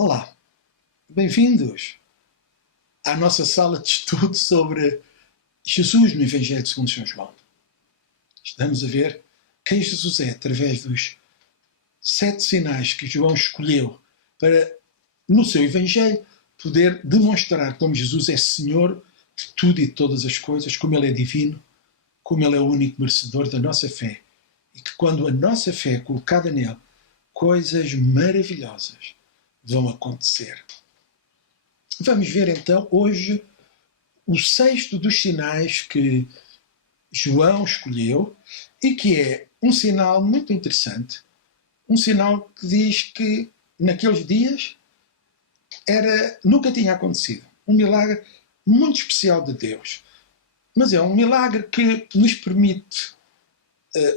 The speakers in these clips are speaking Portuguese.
Olá, bem-vindos à nossa sala de estudo sobre Jesus no Evangelho segundo São João. Estamos a ver quem Jesus é através dos 7 sinais que João escolheu para, no seu Evangelho, poder demonstrar como Jesus é Senhor de tudo e de todas as coisas, como Ele é divino, como Ele é o único merecedor da nossa fé e que quando a nossa fé é colocada nele, coisas maravilhosas vão acontecer. Vamos ver então hoje o 6º dos sinais que João escolheu e que é um sinal muito interessante, um sinal que diz que naqueles dias nunca tinha acontecido, um milagre muito especial de Deus, mas é um milagre que nos permite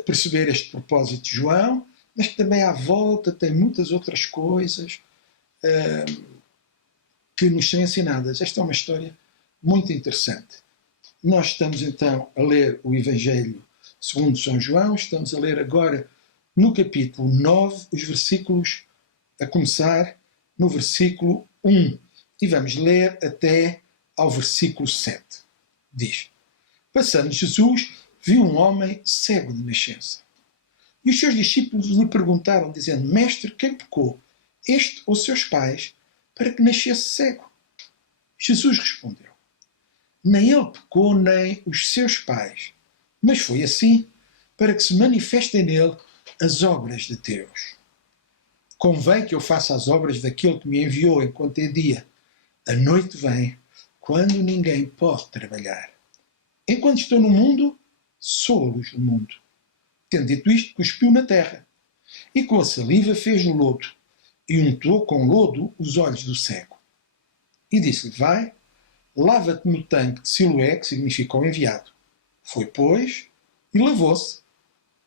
perceber este propósito de João, mas que também à volta tem muitas outras coisas que nos são ensinadas. Esta é uma história muito interessante. Nós estamos então a ler o Evangelho segundo São João, estamos a ler agora no capítulo 9, os versículos, a começar no versículo 1, e vamos ler até ao versículo 7. Diz: Passando Jesus, viu um homem cego de nascença. E os seus discípulos lhe perguntaram, dizendo: Mestre, quem pecou, este ou seus pais, para que nascesse cego? Jesus respondeu: Nem ele pecou, nem os seus pais, mas foi assim para que se manifestem nele as obras de Deus. Convém que eu faça as obras daquele que me enviou enquanto é dia. A noite vem, quando ninguém pode trabalhar. Enquanto estou no mundo, sou a luz do mundo. Tendo dito isto, cuspiu na terra, e com a saliva fez no lodo, e untou com lodo os olhos do cego. E disse-lhe: Vai, lava-te no tanque de Siloé, que significa o enviado. Foi, pois, e lavou-se,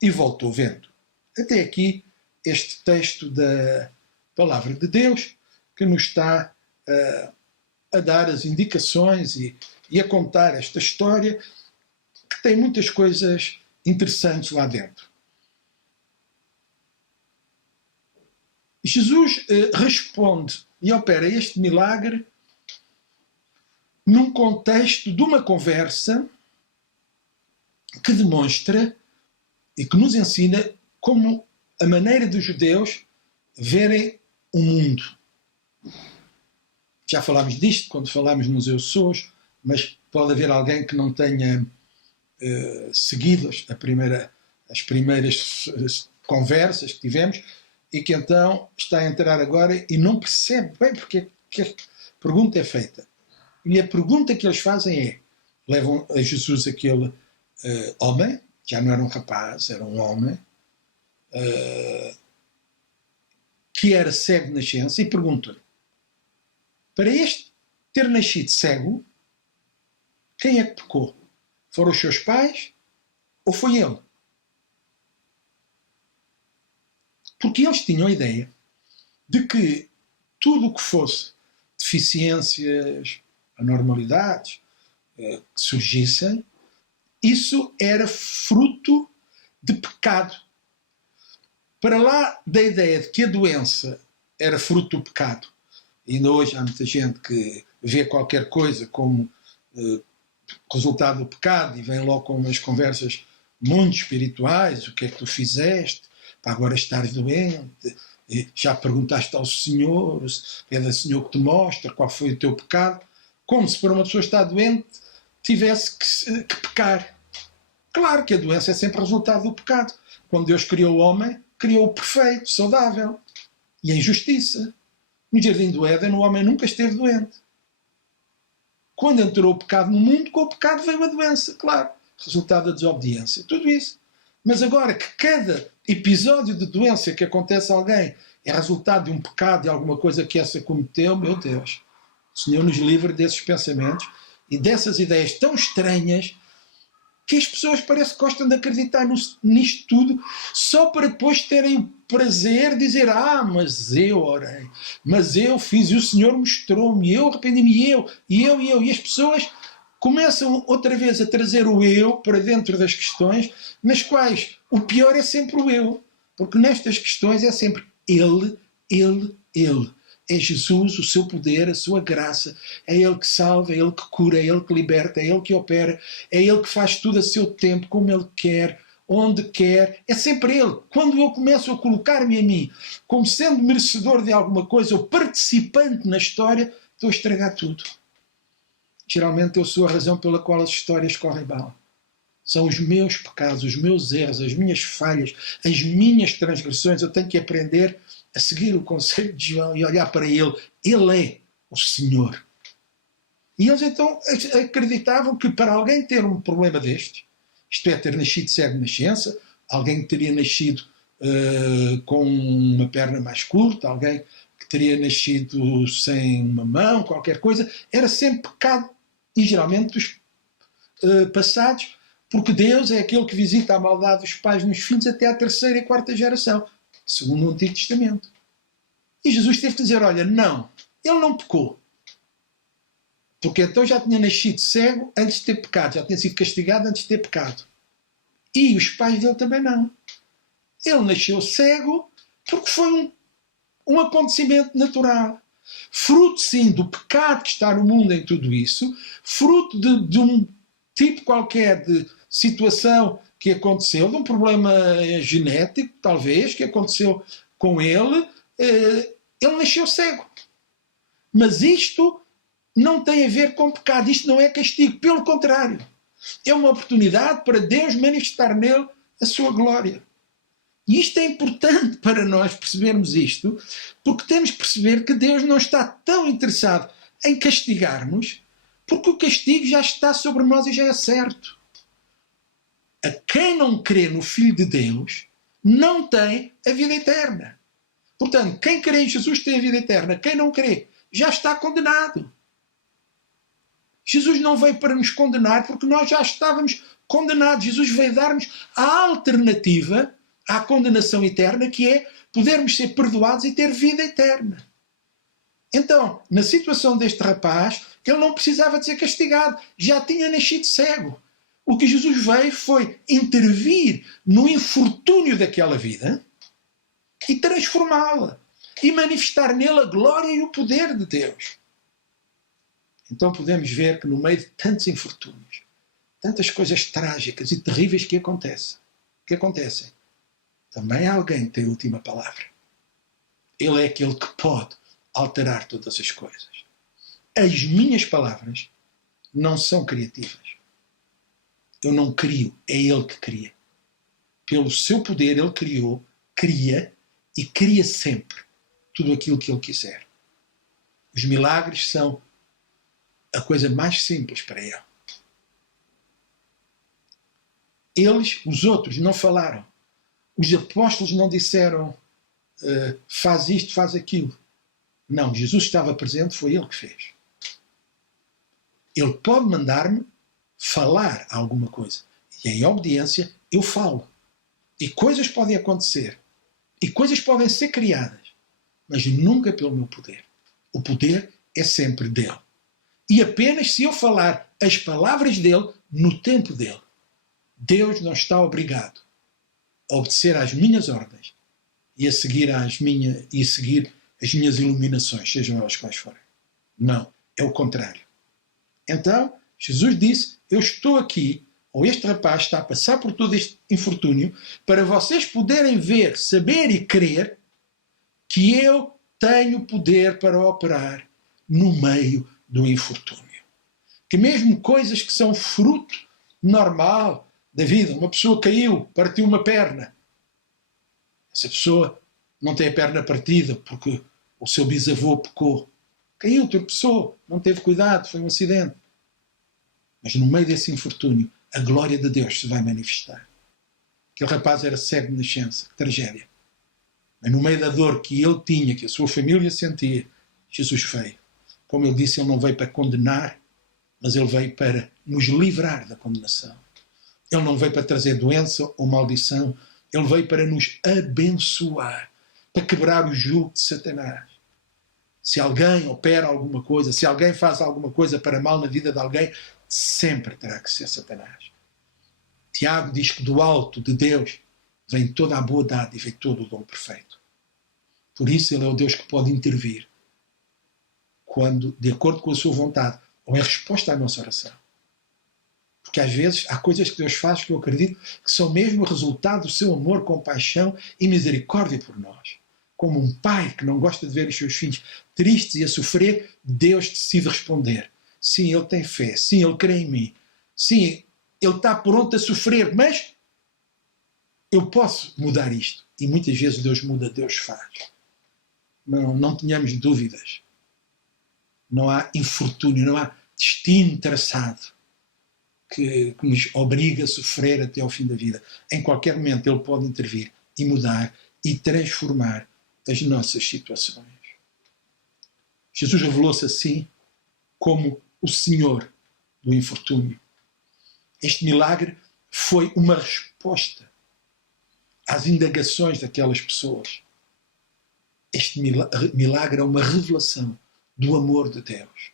e voltou vendo. Até aqui este texto da Palavra de Deus, que nos está a dar as indicações e a contar esta história, que tem muitas coisas interessantes lá dentro. Jesus responde e opera este milagre num contexto de uma conversa que demonstra e que nos ensina como a maneira dos judeus verem o mundo. Já falámos disto quando falámos nos Eu Sous, mas pode haver alguém que não tenha seguido as primeiras conversas que tivemos e que então está a entrar agora e não percebe bem porque que a pergunta é feita. E a pergunta que eles fazem é: levam a Jesus aquele homem, já não era um rapaz, era um homem, que era cego de nascença, e perguntam-lhe: para este ter nascido cego, quem é que pecou? Foram os seus pais ou foi ele? Porque eles tinham a ideia de que tudo o que fosse deficiências, anormalidades que surgissem, isso era fruto de pecado. Para lá da ideia de que a doença era fruto do pecado, e ainda hoje há muita gente que vê qualquer coisa como resultado do pecado e vem logo com umas conversas muito espirituais: o que é que tu fizeste para agora estares doente? E já perguntaste ao Senhor, é do Senhor que te mostra qual foi o teu pecado, como se para uma pessoa estar doente tivesse que pecar. Claro que a doença é sempre resultado do pecado. Quando Deus criou o homem, criou o perfeito, saudável, e em justiça. No jardim do Éden, o homem nunca esteve doente. Quando entrou o pecado no mundo, com o pecado veio a doença, claro, resultado da desobediência, tudo isso. Mas agora que cada episódio de doença que acontece a alguém é resultado de um pecado, de alguma coisa que essa cometeu, meu Deus, o Senhor nos livre desses pensamentos e dessas ideias tão estranhas que as pessoas parece que gostam de acreditar nisto tudo só para depois terem o prazer de dizer: mas eu orei, mas eu fiz e o Senhor mostrou-me, eu arrependi-me, e as pessoas começam outra vez a trazer o eu para dentro das questões, nas quais o pior é sempre o eu, porque nestas questões é sempre ele. É Jesus, o seu poder, a sua graça. É Ele que salva, é Ele que cura, é Ele que liberta, é Ele que opera, é Ele que faz tudo a seu tempo, como Ele quer, onde quer. É sempre Ele. Quando eu começo a colocar-me a mim como sendo merecedor de alguma coisa ou participante na história, estou a estragar tudo. Geralmente eu sou a razão pela qual as histórias correm mal. São os meus pecados, os meus erros, as minhas falhas, as minhas transgressões. Eu tenho que aprender a seguir o conselho de João e olhar para ele. Ele é o Senhor. E eles então acreditavam que para alguém ter um problema deste, isto é, ter nascido cego de nascença, alguém que teria nascido com uma perna mais curta, alguém que teria nascido sem uma mão, qualquer coisa, era sempre pecado, e geralmente dos passados, porque Deus é aquele que visita a maldade dos pais nos filhos até à terceira e quarta geração, segundo o Antigo Testamento. E Jesus teve que dizer, olha, não, ele não pecou. Porque então já tinha nascido cego antes de ter pecado, já tinha sido castigado antes de ter pecado. E os pais dele também não. Ele nasceu cego porque foi um acontecimento natural. Fruto, sim, do pecado que está no mundo em tudo isso, fruto de um tipo qualquer de situação que aconteceu, de um problema genético, talvez, que aconteceu com ele, ele nasceu cego. Mas isto não tem a ver com pecado, isto não é castigo, pelo contrário. É uma oportunidade para Deus manifestar nele a sua glória. E isto é importante para nós percebermos isto, porque temos que perceber que Deus não está tão interessado em castigar-nos, porque o castigo já está sobre nós e já é certo. A quem não crê no Filho de Deus não tem a vida eterna. Portanto, quem crê em Jesus tem a vida eterna. Quem não crê já está condenado. Jesus não veio para nos condenar porque nós já estávamos condenados. Jesus veio dar-nos a alternativa à condenação eterna, que é podermos ser perdoados e ter vida eterna. Então, na situação deste rapaz, ele não precisava de ser castigado, já tinha nascido cego. O que Jesus veio foi intervir no infortúnio daquela vida e transformá-la e manifestar nele a glória e o poder de Deus. Então podemos ver que no meio de tantos infortúnios, tantas coisas trágicas e terríveis que acontecem, também alguém tem a última palavra. Ele é aquele que pode alterar todas as coisas. As minhas palavras não são criativas. Eu não crio, é Ele que cria. Pelo seu poder, Ele criou, cria e cria sempre tudo aquilo que Ele quiser. Os milagres são a coisa mais simples para Ele. Eles, os outros, não falaram. Os apóstolos não disseram faz isto, faz aquilo. Não, Jesus estava presente, foi Ele que fez. Ele pode mandar-me falar alguma coisa. E em obediência eu falo. E coisas podem acontecer. E coisas podem ser criadas. Mas nunca pelo meu poder. O poder é sempre dele. E apenas se eu falar as palavras dele no tempo dele. Deus não está obrigado a obedecer às minhas ordens e a seguir as minhas iluminações, sejam elas quais forem. Não, é o contrário. Então, Jesus disse, eu estou aqui, ou este rapaz está a passar por todo este infortúnio, para vocês poderem ver, saber e crer que eu tenho poder para operar no meio do infortúnio. Que mesmo coisas que são fruto normal da vida, uma pessoa caiu, partiu uma perna, essa pessoa não tem a perna partida porque o seu bisavô pecou. Caiu, tropeçou, não teve cuidado, foi um acidente. Mas no meio desse infortúnio, a glória de Deus se vai manifestar. Aquele rapaz era cego de nascença, que tragédia. Mas no meio da dor que ele tinha, que a sua família sentia, Jesus veio. Como ele disse, ele não veio para condenar, mas ele veio para nos livrar da condenação. Ele não veio para trazer doença ou maldição, ele veio para nos abençoar, para quebrar o jugo de Satanás. Se alguém opera alguma coisa, se alguém faz alguma coisa para mal na vida de alguém, sempre terá que ser Satanás. Tiago diz que do alto de Deus vem toda a boa dádiva e todo o dom perfeito. Por isso ele é o Deus que pode intervir quando, de acordo com a sua vontade, ou em resposta à nossa oração. Porque às vezes há coisas que Deus faz que eu acredito que são mesmo resultado do seu amor, compaixão e misericórdia por nós. Como um pai que não gosta de ver os seus filhos tristes e a sofrer, Deus decide responder. Sim, ele tem fé. Sim, ele crê em mim. Sim, ele está pronto a sofrer, mas eu posso mudar isto. E muitas vezes Deus muda, Deus faz. Não tenhamos dúvidas. Não há infortúnio, não há destino traçado que nos obriga a sofrer até ao fim da vida. Em qualquer momento Ele pode intervir e mudar e transformar as nossas situações. Jesus revelou-se assim como o Senhor do infortúnio. Este milagre foi uma resposta às indagações daquelas pessoas. Este milagre é uma revelação do amor de Deus,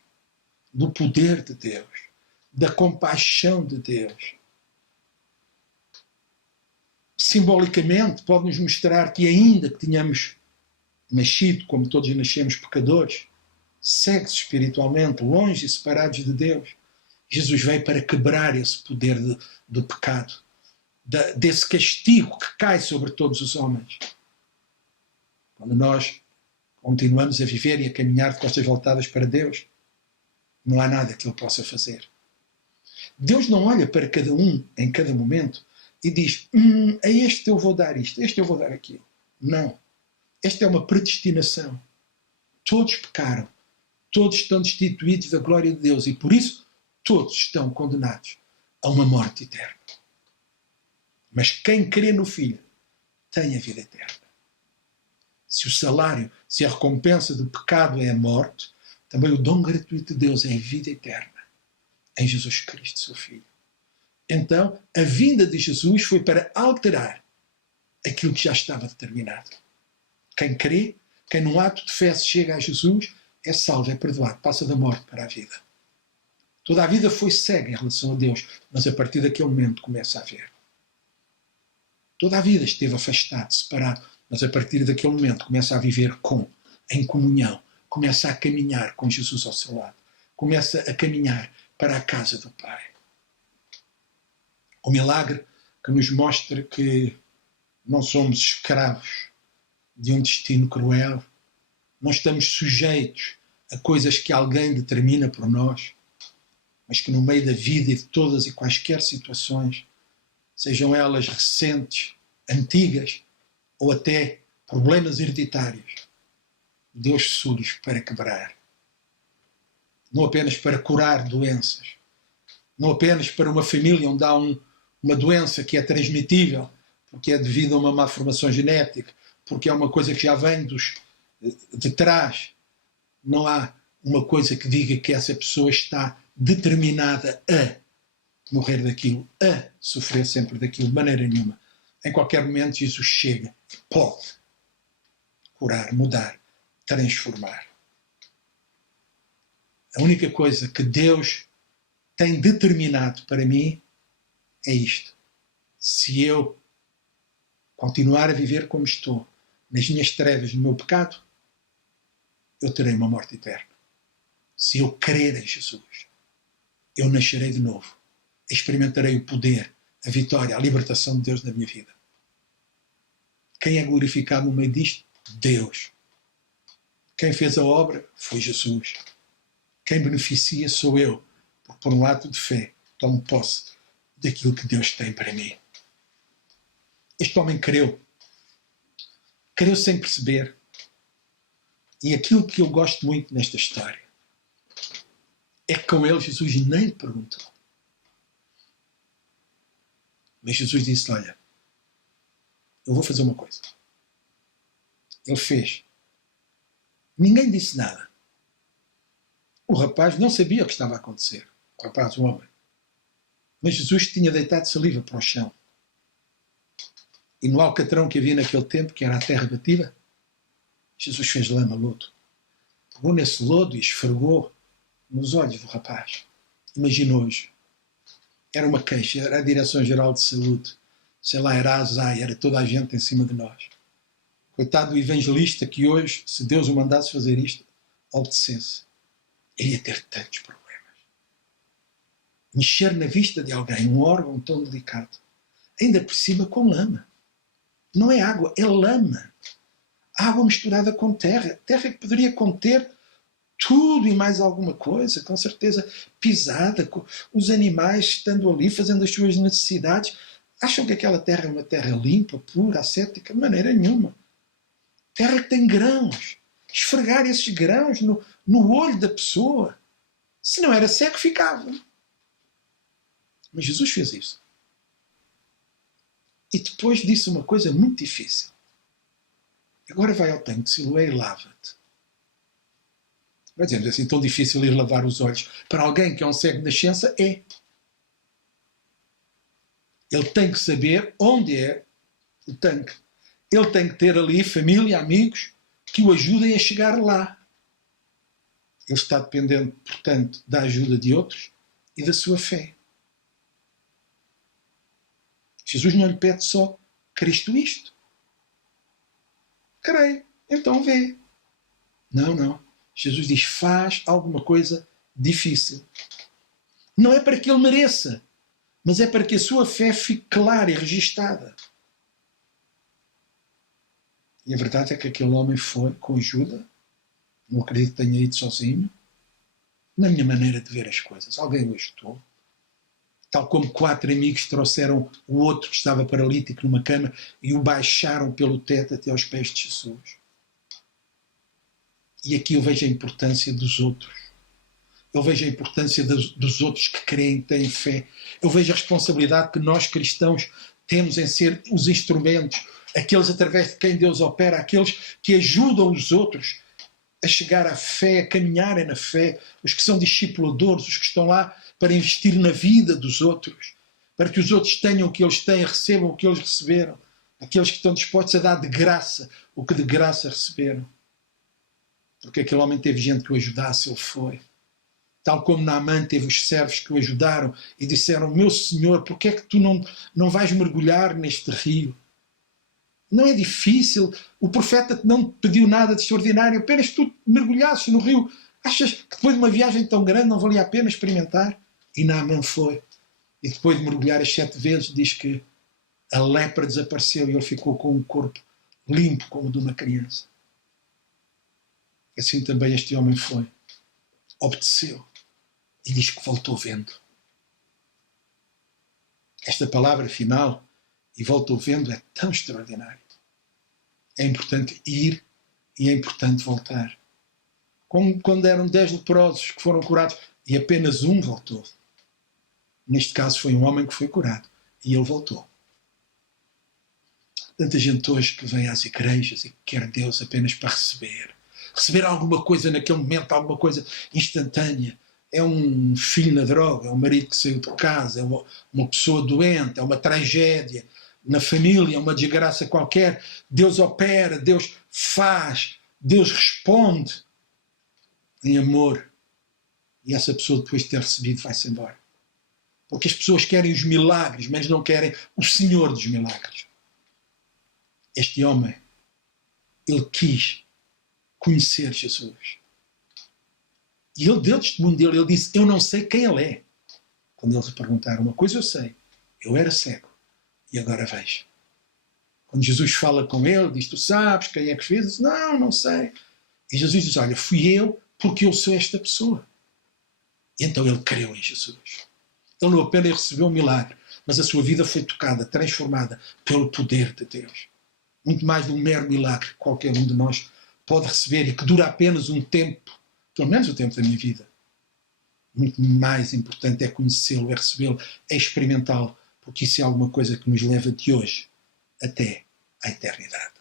do poder de Deus, da compaixão de Deus. Simbolicamente, pode-nos mostrar que, ainda que tenhamos nascido, como todos nascemos, pecadores, cegos espiritualmente, longe e separados de Deus, Jesus veio para quebrar esse poder do pecado, desse castigo que cai sobre todos os homens. Quando nós continuamos a viver e a caminhar de costas voltadas para Deus, não há nada que Ele possa fazer. Deus não olha para cada um em cada momento e diz: a este eu vou dar isto, a este eu vou dar aquilo. Não. Esta é uma predestinação. Todos pecaram. Todos estão destituídos da glória de Deus e, por isso, todos estão condenados a uma morte eterna. Mas quem crê no Filho tem a vida eterna. Se o salário, se a recompensa do pecado é a morte, também o dom gratuito de Deus é a vida eterna em Jesus Cristo, seu Filho. Então, a vinda de Jesus foi para alterar aquilo que já estava determinado. Quem crê, quem num ato de fé se chega a Jesus, é salvo, é perdoado, passa da morte para a vida. Toda a vida foi cega em relação a Deus, mas a partir daquele momento começa a ver. Toda a vida esteve afastado, separado, mas a partir daquele momento começa a viver em comunhão, começa a caminhar com Jesus ao seu lado, começa a caminhar para a casa do Pai. O milagre que nos mostra que não somos escravos de um destino cruel, não estamos sujeitos a coisas que alguém determina por nós, mas que no meio da vida e de todas e quaisquer situações, sejam elas recentes, antigas ou até problemas hereditários, Deus surge para quebrar. Não apenas para curar doenças, não apenas para uma família onde há uma doença que é transmitível, porque é devido a uma malformação genética, porque é uma coisa que já vem de trás. Não há uma coisa que diga que essa pessoa está determinada a morrer daquilo, a sofrer sempre daquilo, de maneira nenhuma. Em qualquer momento Jesus chega, pode curar, mudar, transformar. A única coisa que Deus tem determinado para mim é isto. Se eu continuar a viver como estou, nas minhas trevas, no meu pecado, eu terei uma morte eterna. Se eu crer em Jesus, eu nascerei de novo. Experimentarei o poder, a vitória, a libertação de Deus na minha vida. Quem é glorificado no meio disto? Deus. Quem fez a obra foi Jesus. Quem beneficia sou eu, porque por um ato de fé tomo posse daquilo que Deus tem para mim. Este homem creu. Creu sem perceber. E aquilo que eu gosto muito nesta história é que com ele Jesus nem lhe perguntou. Mas Jesus disse: olha, eu vou fazer uma coisa. Ele fez. Ninguém disse nada. O rapaz não sabia o que estava a acontecer. O rapaz, o homem. Mas Jesus tinha deitado saliva para o chão. E no alcatrão que havia naquele tempo, que era a terra batida, Jesus fez lama, lodo. Pegou nesse lodo e esfregou nos olhos do rapaz. Imagina hoje. Era uma queixa, era a Direção-Geral de Saúde. Sei lá, era a ASAI, era toda a gente em cima de nós. Coitado do evangelista que hoje, se Deus o mandasse fazer isto, obedecesse. Ele ia ter tantos problemas. Mexer na vista de alguém, um órgão tão delicado, ainda por cima com lama. Não é água, é lama. Água misturada com terra. Terra que poderia conter tudo e mais alguma coisa, com certeza pisada, com os animais estando ali, fazendo as suas necessidades. Acham que aquela terra é uma terra limpa, pura, ascética? De maneira nenhuma. Terra que tem grãos. Esfregar esses grãos no olho da pessoa. Se não era cego, ficava. Mas Jesus fez isso. E depois disse uma coisa muito difícil. Agora vai ao tanque de Siloé e lava-te. Vai dizendo assim, tão difícil ir lavar os olhos. Para alguém que é um cego de nascença, é. Ele tem que saber onde é o tanque. Ele tem que ter ali família, amigos, que o ajudem a chegar lá. Ele está dependente, portanto, da ajuda de outros e da sua fé. Jesus não lhe pede só, crês tu isto? Creio, então vê. Não. Jesus diz, faz alguma coisa difícil. Não é para que ele mereça, mas é para que a sua fé fique clara e registada. E a verdade é que aquele homem foi com ajuda. Não acredito que tenha ido sozinho. Na minha maneira de ver as coisas. Alguém o ajudou. Tal como 4 amigos trouxeram o outro que estava paralítico numa cama e o baixaram pelo teto até aos pés de Jesus. E aqui eu vejo a importância dos outros. Eu vejo a importância dos outros que creem, que têm fé. Eu vejo a responsabilidade que nós cristãos temos em ser os instrumentos, aqueles através de quem Deus opera, aqueles que ajudam os outros a chegar à fé, a caminharem na fé, os que são discipuladores, os que estão lá para investir na vida dos outros, para que os outros tenham o que eles têm, recebam o que eles receberam, aqueles que estão dispostos a dar de graça o que de graça receberam. Porque aquele homem teve gente que o ajudasse, ele foi. Tal como Naamã teve os servos que o ajudaram e disseram, meu Senhor, porquê é que tu não vais mergulhar neste rio? Não é difícil, o profeta não pediu nada de extraordinário, apenas tu mergulhasses no rio. Achas que depois de uma viagem tão grande não valia a pena experimentar? E Naamã foi. E depois de mergulhar as 7 vezes, diz que a lepra desapareceu e ele ficou com um corpo limpo como o de uma criança. Assim também este homem foi. Obedeceu. E diz que voltou vendo. Esta palavra final, e voltou vendo, é tão extraordinário. É importante ir e é importante voltar. Como quando eram 10 leprosos que foram curados e apenas um voltou. Neste caso foi um homem que foi curado e ele voltou. Tanta gente hoje que vem às igrejas e quer Deus apenas para receber. Receber alguma coisa naquele momento, alguma coisa instantânea. É um filho na droga, é um marido que saiu de casa, é uma pessoa doente, é uma tragédia na família, é uma desgraça qualquer. Deus opera, Deus faz, Deus responde em amor. E essa pessoa, depois de ter recebido, vai-se embora. Porque as pessoas querem os milagres, mas não querem o Senhor dos milagres. Este homem, ele quis conhecer Jesus. E ele deu testemunho dele, ele disse, eu não sei quem ele é. Quando eles lhe perguntaram, uma coisa eu sei, eu era cego e agora vejo. Quando Jesus fala com ele, diz, tu sabes quem é que fez? Ele diz, não sei. E Jesus diz, olha, fui eu porque eu sou esta pessoa. E então ele creu em Jesus. Ele não apenas recebeu um milagre, mas a sua vida foi tocada, transformada pelo poder de Deus. Muito mais de um mero milagre que qualquer um de nós pode receber e que dura apenas um tempo, pelo menos o tempo da minha vida. Muito mais importante é conhecê-lo, é recebê-lo, é experimentá-lo, porque isso é alguma coisa que nos leva de hoje até à eternidade.